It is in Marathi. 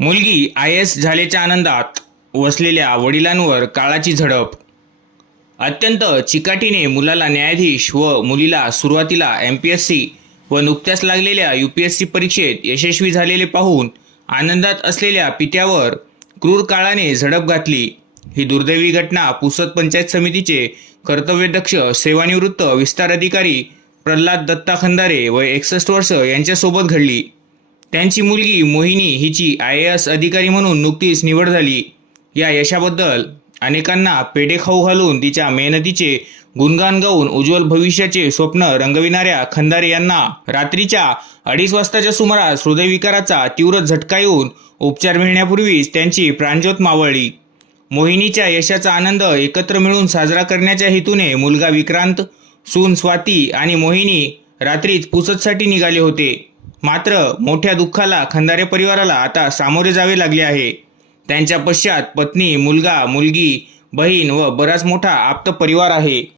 मुलगी आय एस झाल्याच्या आनंदात वसलेल्या वडिलांवर काळाची झडप. अत्यंत चिकाटीने मुलाला न्यायाधीश व मुलीला सुरुवातीला एम पी एस सी व नुकत्याच लागलेल्या यू पी एस सी परीक्षेत यशस्वी झालेले पाहून आनंदात असलेल्या पित्यावर क्रूर काळाने झडप घातली. ही दुर्दैवी घटना पुसद पंचायत समितीचे कर्तव्यदक्ष सेवानिवृत्त विस्तार अधिकारी प्रल्हाद दत्ता खंदारे व एकसष्ट वर्ष यांच्यासोबत घडली. त्यांची मुलगी मोहिनी हिची आय ए एस अधिकारी म्हणून नुकतीच निवड झाली. या यशाबद्दल अनेकांना पेढे खाऊ घालून तिच्या मेहनतीचे गुणगान गाऊन उज्ज्वल भविष्याचे स्वप्न रंगविणाऱ्या खंदारे यांना रात्रीच्या अडीच वाजताच्या सुमारास हृदयविकाराचा तीव्र झटका येऊन उपचार मिळण्यापूर्वीच त्यांची प्राणज्योत मावळली. मोहिनीच्या यशाचा आनंद एकत्र मिळून साजरा करण्याच्या हेतूने मुलगा विक्रांत सून स्वाती आणि मोहिनी रात्रीच पुसतसाठी निघाले होते. मात्र मोठ्या दुःखाला खंदारे परिवाराला आता सामोरे जावे लागले आहे. त्यांच्या पश्चात पत्नी मुलगा मुलगी बहीण व बराच मोठा आप्त परिवार आहे.